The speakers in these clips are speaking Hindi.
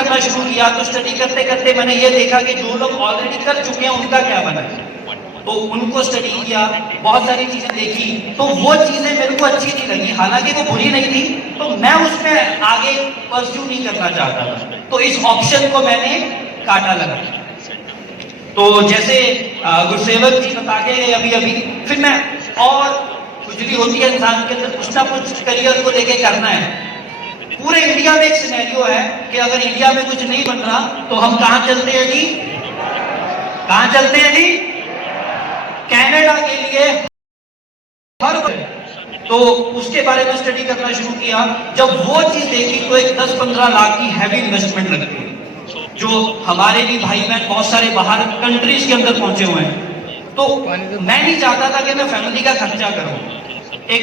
करना शुरू किया तो स्टडी करते करते मैंने ये देखा कि जो लोग ऑलरेडी कर चुके हैं उनका क्या बना है, तो उनको स्टडी किया, बहुत सारी चीजें देखी, तो वो चीजें मेरे को अच्छी नहीं लगी, हालांकि वो बुरी नहीं थी, तो मैं उसमें आगे परस्यू नहीं करना चाहता था, तो इस ऑप्शन को मैंने काटा लगा। तो जैसे गुरसेवक जी बता के गए अभी अभी, फिर मैं और खुजली होती है इंसान के अंदर, कुछ ना कुछ करियर को लेके करना है। पूरे इंडिया में एक सिनेरियो है कि अगर इंडिया में कुछ नहीं बन रहा तो हम कहां चलते हैं जी, कहां चलते हैं जी, कनाडा के लिए। हर तो उसके बारे में स्टडी करना शुरू किया। जब वो चीज देखी तो एक 10-15 लाख की हैवी इन्वेस्टमेंट लगती है, जो हमारे भी भाई बहन बहुत सारे बाहर कंट्रीज के अंदर पहुंचे हुए हैं। तो मैं नहीं चाहता था कि मैं फैमिली का खर्चा करूं। एक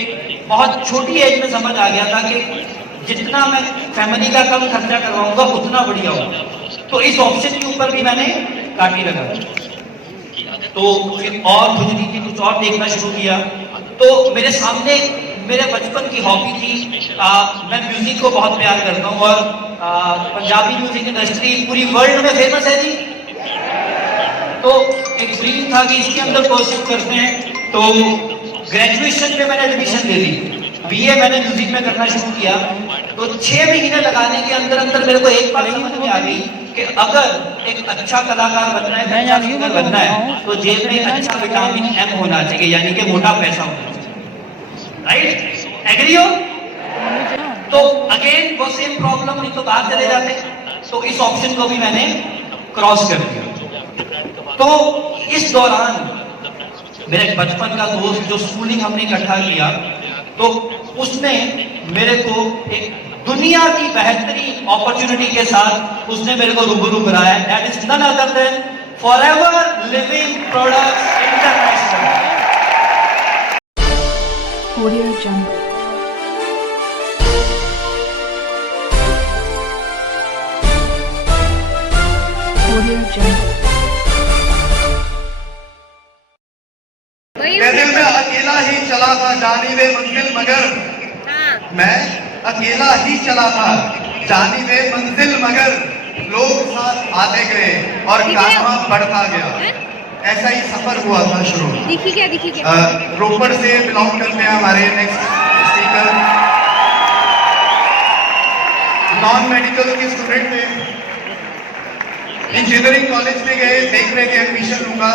बहुत छोटी एज में समझ आ गया था कि जितना मैं फैमिली का कम खर्चा करवाऊंगा उतना बढ़िया होगा। तो इस ऑप्शन के ऊपर भी मैंने काटी लगा। तो फिर और खुजली की कुछ और देखना शुरू किया। तो मेरे सामने मेरे बचपन की हॉबी थी, मैं म्यूजिक को बहुत प्यार करता हूँ और पंजाबी म्यूजिक इंडस्ट्री पूरी वर्ल्ड में फेमस है जी। तो एक ड्रीम था कि इसके अंदर परस्यू करते हैं। तो ग्रेजुएशन में मैंने एडमिशन ले ली, बीए मैंने म्यूजिक में करना शुरू किया। तो 6 महीने लगाने के अंदर अंदर मेरे को एक बात समझ में आ गई कि अगर एक अच्छा कलाकार बनना है, अच्छा सिंगर बनना है, तो जेब में अच्छा विटामिन एम होना चाहिए, यानी कि मोटा पैसा होना चाहिए। राइट, एग्री हो? तो अगेन वो सेम प्रॉब्लम, नहीं तो बाहर चले जाते। तो इस ऑप्शन को भी मैंने क्रॉस कर दिया। तो इस दौरान मेरे बचपन का दोस्त, जो स्कूलिंग हमने इकट्ठा किया, तो उसने मेरे को एक दुनिया की बेहतरीन अपॉर्चुनिटी के साथ उसने मेरे को रूबरू कराया। That is none other than forever living products International. Audio Jungle. Audio Jungle. दिल में अकेला ही चला था जानिबे मंजिल, मगर मैं अकेला ही चला था जानिबे मंजिल, मगर लोग साथ आते गए और कारवां बढ़ता गया। ऐसा ही सफर हुआ था शुरू। दिखी क्या? रोपड़ से बिलोंग करते हैं हमारे नेक्स्ट स्पीकर, नॉन मेडिकल के स्टूडेंट थे, इंजीनियरिंग कॉलेज में गए, देख रहे थे एडमिशन लूंगा,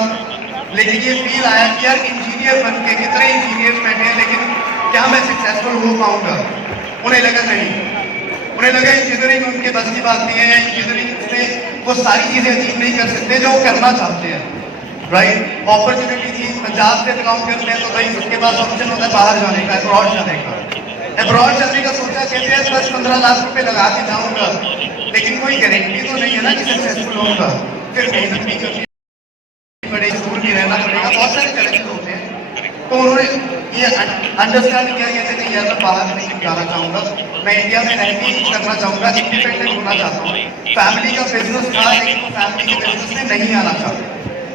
लेकिन ये फील आया कि यार इंजीनियर बन के कितने इंजीनियर बैठे हैं, लेकिन क्या मैं सक्सेसफुल हो पाऊंगा? उन्हें लगा नहीं, उन्हें लगा इंजीनियरिंग उनके बस की बात नहीं है, इंजीनियरिंग से वो सारी चीजें अचीव नहीं कर सकते जो वो करना चाहते हैं। राइट, अपॉर्चुनिटी थी, पंजाब से बिलोंग करते हैं तो भाई उसके पास ऑप्शन होता है बाहर जाने का, अब्रॉड जाने का। अब्रॉड जाने का सोचा, कहते हैं 10-15 लाख रुपए लगा के जाऊंगा, लेकिन कोई गारंटी तो नहीं है ना कि सक्सेसफुल होगा। फिर मेहनत भी करनी पड़ेगी, दूर भी रहना पड़ेगा, बहुत सारे चैलेंजेस होते हैं। तो उन्होंने ये अंडरस्टैंड किया, कहते नहीं यार मैं बाहर नहीं जाना चाहूंगा, मैं इंडिया में रह के करना चाहूंगा, इंडिपेंडेंट होना चाहता हूँ। फैमिली का बिजनेस था, लेकिन फैमिली के बिजनेस में नहीं आना चाहते।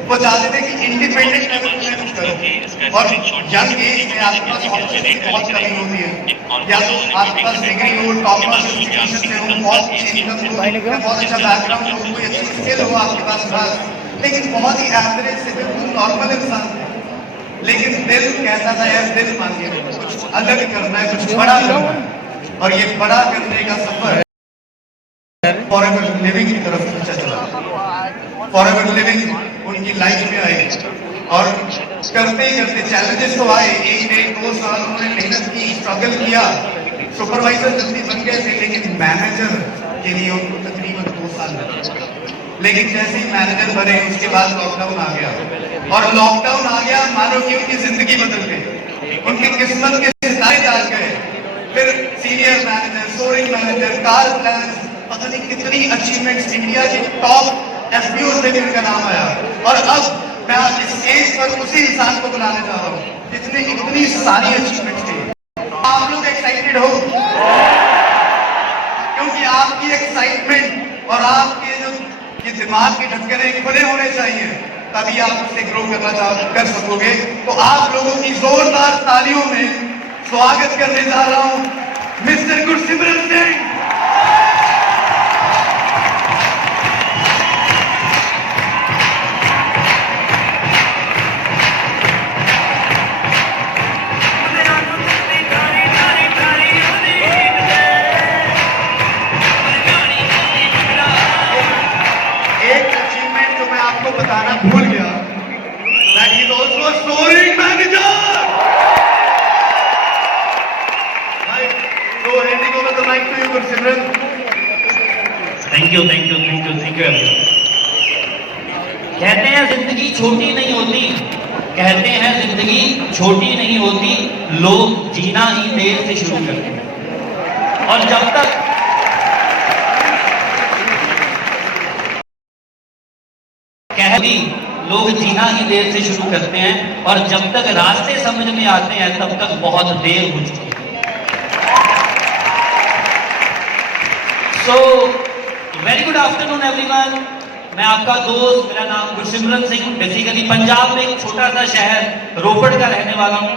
वो चाहते थे कि इंडिपेंडेंट लेवल पे कुछ करो, और यंग एज में आपके पास ऑप्शन की बहुत कमी होती है, या तो आपके पास डिग्री हो, टॉप नॉच इंस्टीट्यूशन से हो, बहुत इनकम हो, बहुत अच्छा बैकग्राउंड हो, कोई अच्छी स्किल हो आपके पास, लेकिन बहुत ही एवरेज से बिल्कुल नॉर्मल इंसान थे। लेकिन दिल कहता था यार, दिल मांगे कुछ अलग करना है, कुछ बड़ा करना है, और ये बड़ा करने का सफर फॉरएवर लिविंग की तरफ खींचा चला। फॉरएवर लिविंग उनकी लाइफ में आई, और करते ही करते चैलेंजेस तो आए, 1-2 साल उन्होंने मेहनत की, स्ट्रगल किया, सुपरवाइजर जल्दी बन गए थे, लेकिन मैनेजर के लिए उनको तकरीबन 2 साल लगे। लेकिन जैसे ही मैनेजर बने उसके बाद लॉकडाउन आ गया, और लॉकडाउन आ गया मानो कि उनकी जिंदगी बदल गई, उनकी किस्मत के सितारे जाग गए। फिर senior manager, soaring manager, car plan, पता नहीं कितनी अचीवमेंट्स, इंडिया के टॉप एफपीओ से भी उनका नाम आया। और अब मैं इस स्टेज पर उसी इंसान को बुलाने जा रहा हूँ जिसने इतनी सारी अचीवमेंट्स थी। आप लोग एक्साइटेड हो? क्योंकि आपकी एक्साइटमेंट और आपके जो ये दिमाग के ढक्कने खुले होने चाहिए, तभी आप उससे ग्रो कर सकोगे। तो आप लोगों की जोरदार तालियों में स्वागत करने जा रहा हूं मिस्टर गुरसिमरन सिंह। बताना भूल गया that he is also a soaring manager. Right. So handing over the mic to you, Gursimran. Thank you everyone. कहते हैं जिंदगी छोटी नहीं होती, कहते हैं जिंदगी छोटी नहीं होती, लोग जीना ही देर से शुरू करते हैं। और जब तक कहती लोग जीना ही देर से शुरू करते हैं, और जब तक रास्ते समझ में आते हैं तब तक बहुत देर हो चुकी है। So very good afternoon everyone. मैं आपका दोस्त, मेरा नाम गुरसिमरन सिंह, बेसिकली पंजाब में एक छोटा सा शहर रोपड़ का रहने वाला हूं,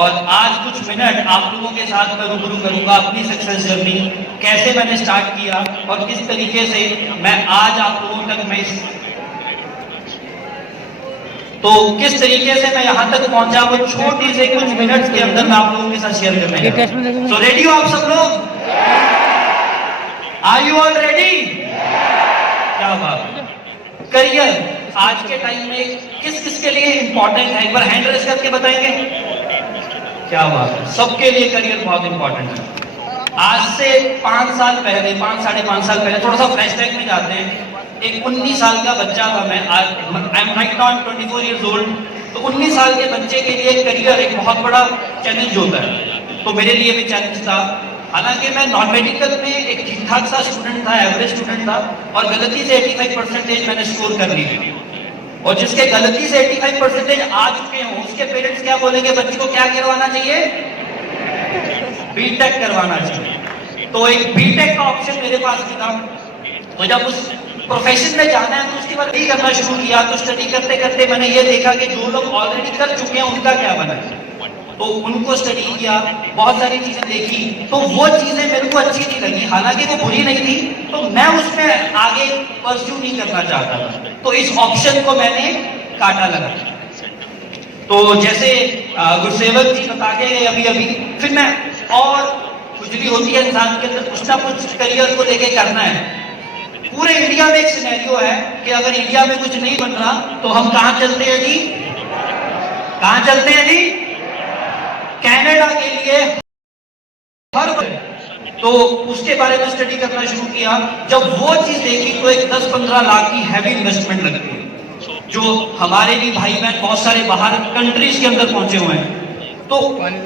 और आज कुछ मिनट आप लोगों के साथ मैं रूबरू करूंगा अपनी सक्सेस जर्नी, कैसे मैंने स्टार्ट किया और किस तरीके से मैं आज आप लोगों तक किस तरीके से मैं यहां तक पहुंचा, वो छोटी से कुछ मिनट्स के अंदर मैं आप लोगों के साथ शेयर करने जा रहा हूं। सो रेडी हो आप सब लोग? Are you all ready? क्या बात है। करियर आज के टाइम में किस किस के लिए इंपॉर्टेंट है, एक बार हैंड रेस करके बताएंगे। क्या बात है, सबके लिए करियर बहुत इंपॉर्टेंट है। आज से 5 साढ़े 5 साल पहले थोड़ा सा फ्लैशबैक में जाते हैं। एक 19 साल का बच्चा था मैं, I am right now 24 years old. तो 19 साल के बच्चे के लिए करियर एक बहुत बड़ा चैलेंज होता है, तो मेरे लिए भी चैलेंज था। हालांकि मैं नॉन मेडिकल में एक ठीक ठाक सा स्टूडेंट था, एवरेज स्टूडेंट था, और गलती से 85% मैंने स्कोर कर ली थी। और जिसके गलती से 85% आ चुके हों उसके पेरेंट्स क्या बोलेंगे, बच्चे को क्या करवाना चाहिए? बीटेक करवाना चाहिए। तो एक बीटेक का ऑप्शन मेरे पास भी था। तो जब उस प्रोफेशन में जाना है तो उसके बाद भी करना शुरू किया। तो स्टडी करते करते मैंने ये देखा कि जो लोग ऑलरेडी कर चुके हैं उनका क्या बना है, तो उनको स्टडी किया, बहुत सारी चीजें देखी, तो वो चीजें मेरे को अच्छी नहीं लगी। हालांकि वो बुरी नहीं थी, तो मैं उसमें आगे परस्यू नहीं करना चाहता था, तो इस ऑप्शन को मैंने काटा लगा। तो जैसे गुरसेवक जी बता के गए अभी, फिर मैं, और खुजली होती है इंसान के अंदर, कुछ ना कुछ करियर को लेके करना है। पूरे इंडिया में एक सिनेरियो है कि अगर इंडिया में कुछ नहीं बन रहा तो हम कहां चलते हैं जी? कहां चलते हैं जी? कनाडा के लिए। तो उसके बारे में स्टडी करना शुरू किया। जब वो चीज देखी तो एक 10-15 लाख की हैवी इन्वेस्टमेंट लगती है, जो हमारे भी भाई बहन बहुत सारे बाहर कंट्रीज के अंदर पहुंचे हुए हैं। तो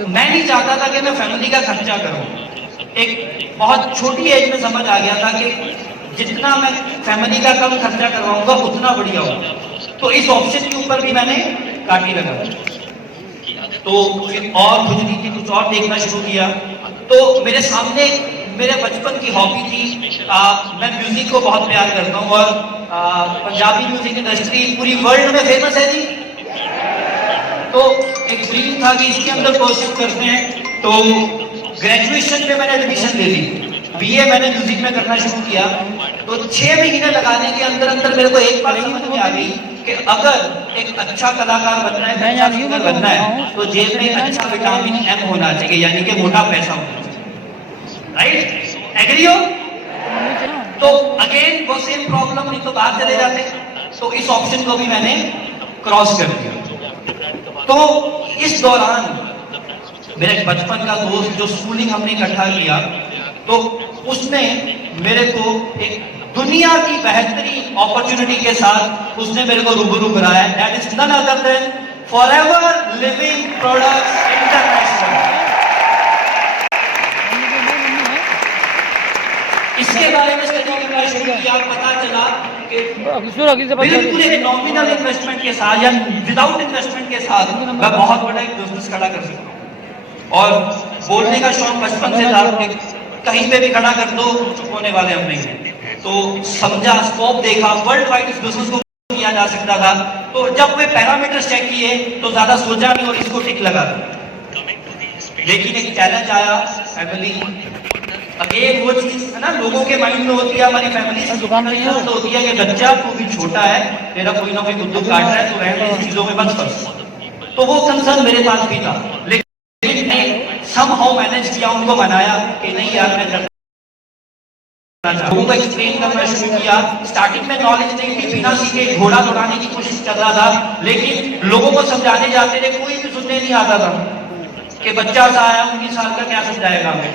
मैं नहीं चाहता था कि मैं फैमिली का खर्चा करूं। एक बहुत छोटी एज में समझ आ गया था कि जितना मैं फैमिली का कम खर्चा करवाऊंगा उतना बढ़िया होगा। तो इस ऑप्शन के ऊपर भी मैंने काटी लगा। तो फिर और खुजली की कुछ और देखना शुरू किया। तो मेरे सामने मेरे बचपन की हॉबी थी, मैं म्यूजिक को बहुत प्यार करता हूँ, और पंजाबी म्यूजिक इंडस्ट्री पूरी वर्ल्ड में फेमस है जी। तो एक ड्रीम था कि इसके अंदर कोर्सेज करते हैं। तो ग्रेजुएशन में मैंने एडमिशन ले ली, बीए मैंने म्यूजिक में करना शुरू किया। तो 6 महीने लगाने के अंदर अंदर मेरे को एक बात समझ में आ गई कि अगर एक अच्छा कलाकार बनना है, अच्छा सिंगर बनना है, तो जेब में अच्छा विटामिन एम होना चाहिए, यानी कि मोटा पैसा होना चाहिए। राइट? एग्री हो? तो अगेन वो सेम प्रॉब्लम, नहीं तो बाहर चले जाते। तो इस ऑप्शन को भी मैंने क्रॉस कर दिया। तो इस दौरान मेरे बचपन का दोस्त, जो स्कूलिंग हमने इकट्ठा किया, तो उसने मेरे को एक दुनिया की बेहतरीन अपॉर्चुनिटी के साथ उसने मेरे को रूबरू कराया। That is none other than forever living products international. इसके बारे में स्टडी करना शुरू किया, पता चला कि बिल्कुल एक नॉमिनल इन्वेस्टमेंट के साथ या विदाउट इन्वेस्टमेंट के साथ मैं बहुत बड़ा एक बिजनेस खड़ा कर सकता हूँ। और बोलने का शौक बचपन से था, कहीं पे भी खड़ा कर दो, चुप होने वाले हम नहीं हैं। तो समझा, स्कोप देखा, वर्ल्ड वाइड इस बिजनेस को किया जा सकता था। तो जब वे पैरामीटर्स चेक किए तो ज्यादा सोचा नहीं और इसको टिक लगा। लेकिन एक चैलेंज आया, फैमिली। अगेन वो चीज है ना, लोगों के माइंड में होती है, हमारी फैमिली तो होती है कि बच्चा तू भी छोटा है, तेरा कोई ना कोई गुद्दू काट रहा है, तो रहने इन चीजों में मत फंस। तो वो कंसर्न मेरे पास भी था, लेकिन समहाउ मैनेज किया, उनको मनाया कि नहीं यार मैं लोगों को एक्सप्लेन करना शुरू किया। स्टार्टिंग में नॉलेज नहीं थी, बिना सीखे घोड़ा दौड़ाने की कोशिश कर रहा था, लेकिन लोगों को समझाने जाते थे कोई भी सुनने नहीं आता था कि बच्चा सा आया 19 साल का क्या समझाएगा हमें।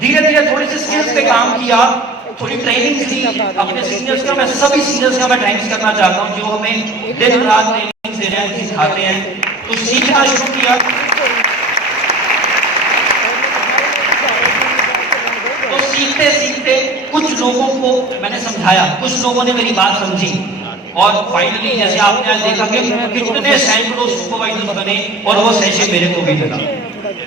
धीरे धीरे थोड़ी सी स्किल्स पे काम किया, थोड़ी ट्रेनिंग ली अपने सीनियर्स का। मैं सभी सीनियर्स का मैं थैंक्स करना चाहता हूँ जो हमें दिन रात ट्रेनिंग दे रहे हैं, सिखाते हैं। तो सीखना शुरू किया, तो सीखते सीखते कुछ लोगों को मैंने समझाया, कुछ लोगों ने मेरी बात समझी, और फाइनली जैसे आपने आज देखा कि कितने सैकड़ों सुपरवाइजर बने, और वो सैशे मेरे को भी मिला।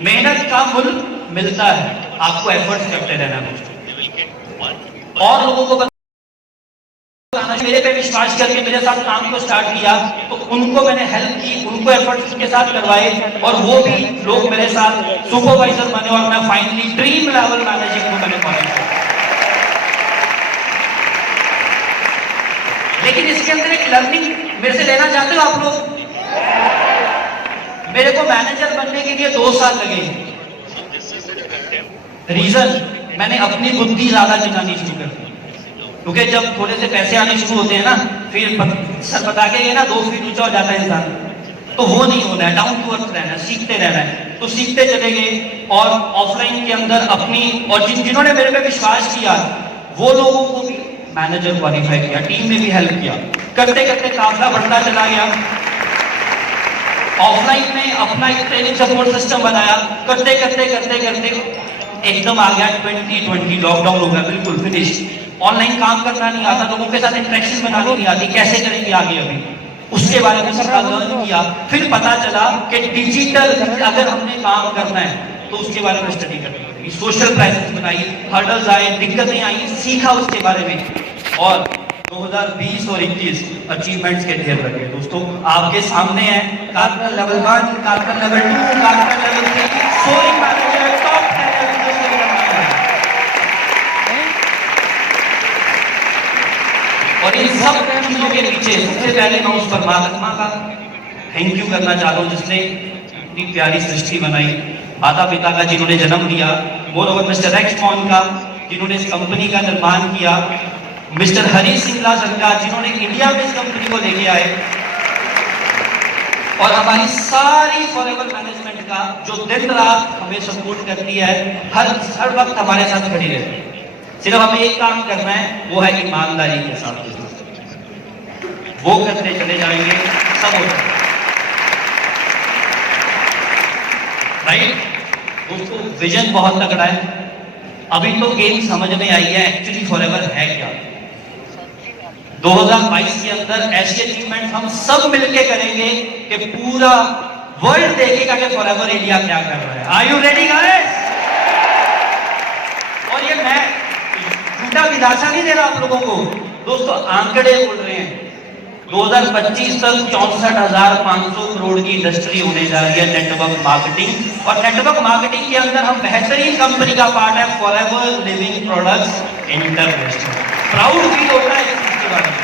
मेहनत का मूल मिलता है, आपको एफर्ट्स करते रहना है। और लोगों को मेरे पे विश्वास करके मेरे साथ काम को स्टार्ट किया, तो उनको मैंने हेल्प की, उनको एफर्ट्स के साथ करवाए, और वो भी लोग मेरे साथ सुपरवाइजर बने, और मैं फाइनली ड्रीम लेवल मैनेजिंग को मैंने फॉलो किया। लेकिन इसके अंदर एक लर्निंग मेरे से लेना चाहते हो आप लोग? मेरे को मैनेजर बनने के लिए 2 साल लगे। रीजन, मैंने अपनी बुद्धि ज्यादा चलानी शुरू कर दी, क्योंकि जब थोड़े से पैसे आने शुरू होते हैं ना, फिर सर बता के ये ना 2 फीट ऊंचा हो जाता है इंसान, तो वो नहीं होना है, डाउन टू अर्थ रहना है, सीखते रहना है। तो सीखते चले गए, और ऑफलाइन के अंदर अपनी, और जिन्होंने मेरे पे विश्वास किया वो लोगों को भी मैनेजर क्वालिफाई किया, टीम में भी हेल्प किया। करते करते काफला बढ़ता चला गया। ऑफलाइन में अपना एक ट्रेनिंग सपोर्ट सिस्टम बनाया, करते करते करते करते एकदम आ गया 2020, लॉकडाउन हो गया, बिल्कुल फिनिश। ऑनलाइन काम करना नहीं आता, लोगों के साथ इंटरेक्शन बनानी नहीं आती, कैसे करेंगे आगे? अभी उसके बारे में सीखा, लर्न किया। फिर पता चला कि डिजिटल अगर हमने काम करना है तो उसके बारे में स्टडी करनी होगी, सोशल प्रेजेंस बनाई, हर्डल्स आए, दिक्कतें आई, सीखा उसके बारे में, और 2020 और 21 अचीवमेंट्स के ढेर लगे। दोस्तों आपके सामने है car plan level 1, car plan level 2, car plan level 3, soaring manager, top 10 और इन सब चीजों के पीछे सबसे पहले मैं उस परमात्मा का थैंक यू करना चाहता हूँ जिसने इतनी प्यारी सृष्टि बनाई, माता पिता का जिन्होंने जन्म दिया, मोरओवर मिस्टर रेक्स मॉन का जिन्होंने इस कंपनी का निर्माण किया, मिस्टर हरी सिंगला सरकार जिन्होंने इंडिया में इस कंपनी को लेके आए, और हमारी सारी फॉरएवर मैनेजमेंट का जो दिन रात हमें सपोर्ट करती है, हर वक्त हमारे साथ खड़ी रहती है। सिर्फ हमें एक काम करना है, वो है ईमानदारी के साथ, वो करते चले जाएंगे, सब हो जाएगा। राइट दोस्तों, विजन बहुत तगड़ा है। अभी तो गेम समझ में आई है एक्चुअली फॉरएवर है क्या। 2022 के अंदर ऐसी अचीवमेंट हम सब मिलके करेंगे कि पूरा वर्ल्ड देखेगा कि फॉरएवर इंडिया क्या कर रहा है। Are you ready guys? और ये मैं झूठा दिलासा नहीं दे रहा आप लोगों को दोस्तों, आंकड़े बोल रहे हैं। 2025 तक 64,500 करोड़ की इंडस्ट्री होने जा रही है नेटवर्क मार्केटिंग, और नेटवर्क मार्केटिंग के अंदर हम बेहतरीन कंपनी का पार्ट है forever living products international. Proud feel होता है इस चीज के बारे में।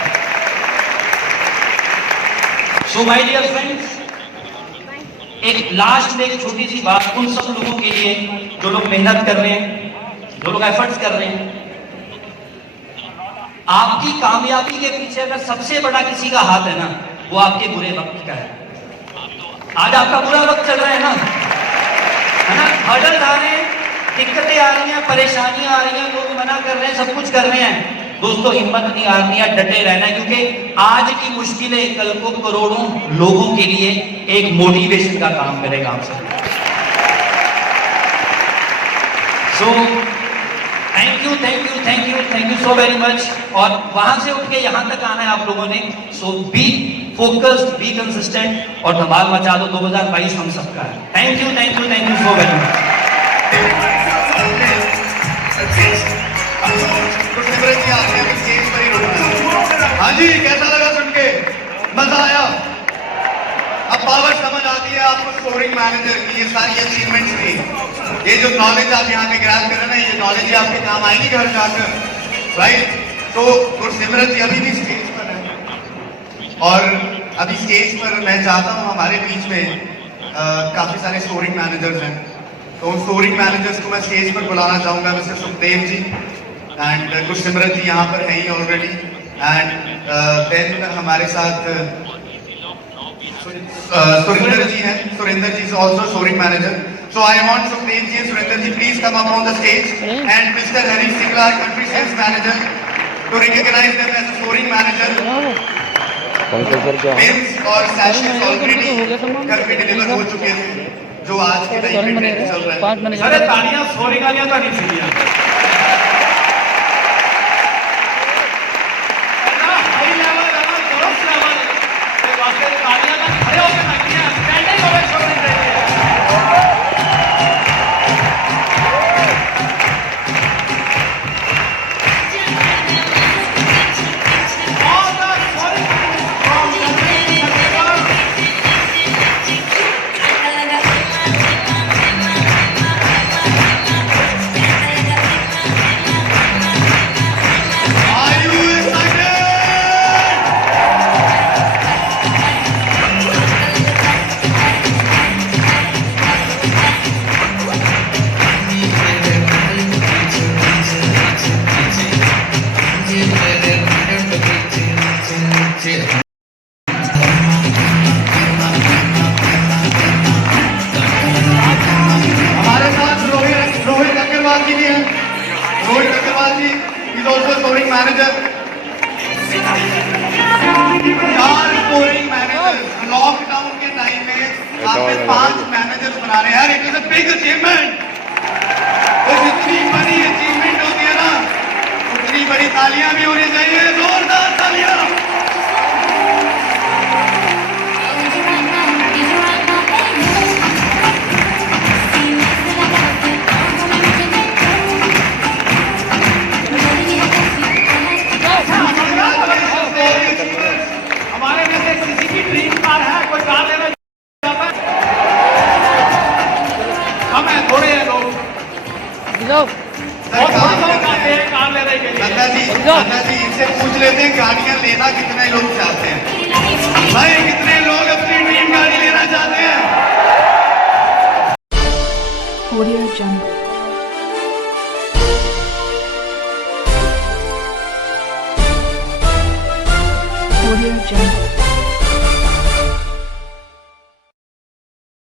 सो माय डियर फ्रेंड्स, एक लास्ट में एक छोटी सी बात उन सब लोगों के लिए जो लोग मेहनत कर रहे हैं, जो लोग एफर्ट्स कर रहे हैं। आपकी कामयाबी के पीछे अगर सबसे बड़ा किसी का हाथ है ना, वो आपके बुरे वक्त का है। आज आपका बुरा वक्त चल रहा है ना, है ना, हर्डल आ रहे हैं, दिक्कतें आ रही हैं, परेशानियां आ रही हैं, लोग मना कर रहे हैं, सब कुछ कर रहे हैं। दोस्तों हिम्मत नहीं हारनी है, डटे रहना है, क्योंकि आज की मुश्किलें कल को करोड़ों लोगों के लिए एक मोटिवेशन का काम करेगा आप सब। So thank you, thank you, thank you, thank you so very much. और वहां से उठ के यहां तक आना है आप लोगों ने। सो बी फोकस्ड, बी कंसिस्टेंट, और धमाल मचा दो। 2022 हम सबका है। Thank you, thank you, thank you so very much. हाँ जी, कैसा लगा सुन के? मजा आया? अब पावर समझ आती है आपको स्कोरिंग मैनेजर की, ये सारी अचीवमेंट्स की। ये जो नॉलेज आप यहाँ पे ग्रैब कर रहे हैं ना, ये नॉलेज ही आपके काम आएगी घर जाकर, राइट? तो गुरसिमरत जी अभी भी स्टेज पर है, और अभी स्टेज पर मैं चाहता हूँ हमारे बीच में काफी सारे स्कोरिंग मैनेजर्स हैं, तो उन स्कोरिंग मैनेजर्स को मैं स्टेज पर बुलाना चाहूंगा। मिस्टर सुखदेव जी, एंड कुछ सिमरन जी यहाँ पर हैं ही ऑलरेडी, एंड देन हमारे साथ सुरेंद्र जी हैं. Surendra ji is also soaring manager. So I want Sukhdev ji and Surinder ji please come up on the stage, and Mr. Harish Singla, country sales manager, to recognize them as a soaring manager. Pins और sachets already घर पे डिलीवर हो चुके थे, जो आज के टाइम पे चल रहा है. अरे तालियां सोरी गालियां तो नहीं चाहिए. हाई लेवल ग्रोथ लेवल वास्ते तालियां का खड़े होकर लगती हैं, स्टैंडिंग ओवेशन मिल रही है. हमारे साथ रोहित अग्रवाल जी भी हैं. Rohit Agrawal ji is also soaring manager. 4 soaring managers lockdown के टाइम में आपने 5 मैनेजर्स बना रहे हैं. It is a big achievement. तो जितनी बड़ी अचीवमेंट होती है ना, उतनी बड़ी तालियां भी होनी चाहिए. जोरदार तालियां. हमारे में से किसी की ड्रीम कार है, कोई कार लेना चाहता है? हम हैं, थोड़े हैं लोग. बहुत थोड़े लोग आते हैं कार लेने के लिए. अन्ना जी इनसे पूछ लेते हैं गाड़ियां लेना कितने लोग चाहते हैं. भाई कितने लोग अपनी ड्रीम गाड़ी लेना चाहते हैं? Audio Jungle. Audio Jungle.